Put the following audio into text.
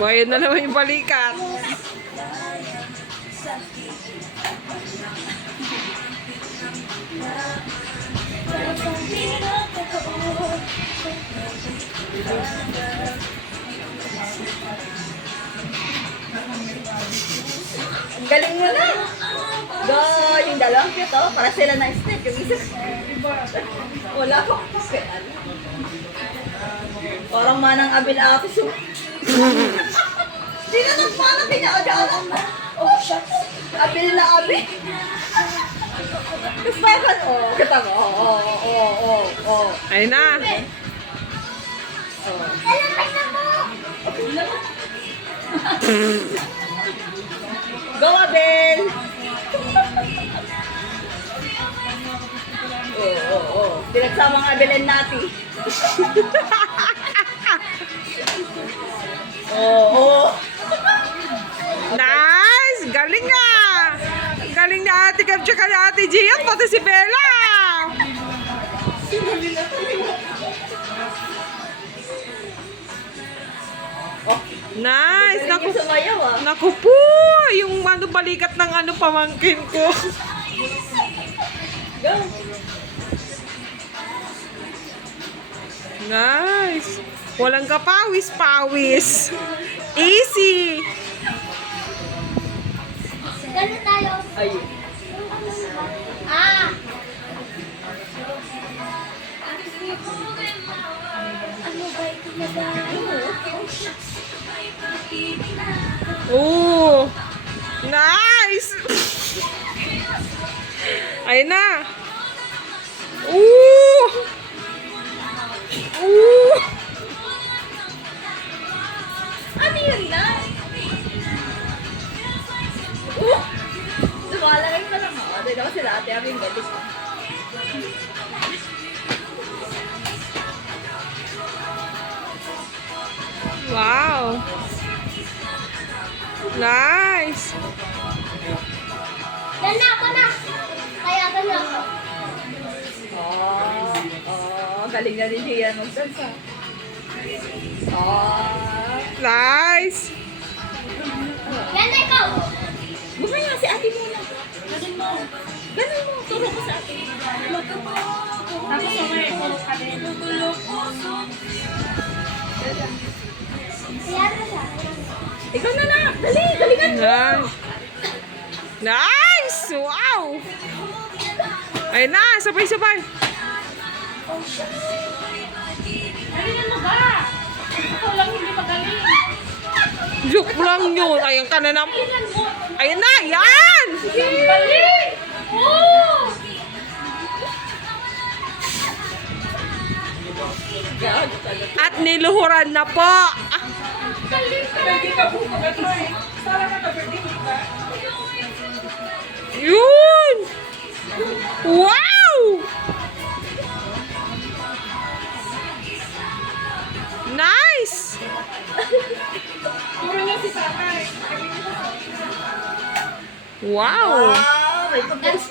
Ngayon na naman yung balikat. Galing mo na. Go, yung dalawang cute, oh. Para sila na step. Yung isa. Wala ko. Parang manang abil afis. Hindi na nang parang pinakagalang na. Oh, shit. Abil na abil. Tapos bakit? Oh, kita mo. Oh. Ayun na. Go, Abel! Oh. Pinagsamang Abel and Nati. Oh. Nice! Galing nga! Galing na Ate Gab tsaka na Ate Gian, pati si Bella! Nice! Galing yung sumayaw, ah. Naku po! Yung ano, balikat ng ano, pamangkin ko. Go! Nice! Walang kapawis-pawis. Easy! Ganun tayo. Ayun. Ah! Ano ba ito na Oh! Nice! Ayun na! Ooh! Ooh! Ano yun na? Lumalagay pa lang ako. Dito ko sila ate aming galit. Wow! Nice! Yan na ako na. Kaya ganun ako. Galing na rin siya magdansa. Nice! Yan na ikaw. Gusto nga si ate muna. Ganun mo. Turo ko sa ate. Tapos umay. Kaya na siya. Ikaw na lang. Dali. Galingan mo. Nice! Nice! Wow! Ayun na! Sabay-sabay! Galingan mo ba? Ikaw lang hindi magaling. Joke lang yun! Ayun ka na naman! Ayun na! Yan! Galing! Oo! At niluhuran na po! Yun! Wow! Nice! Wow! May pagkas.